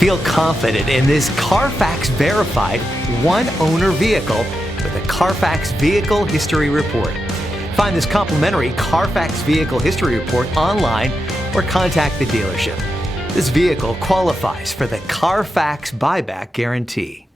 Feel confident in this Carfax verified one-owner vehicle with a Carfax Vehicle History Report. Find this complimentary Carfax Vehicle History Report online or contact the dealership. This vehicle qualifies for the Carfax Buyback Guarantee.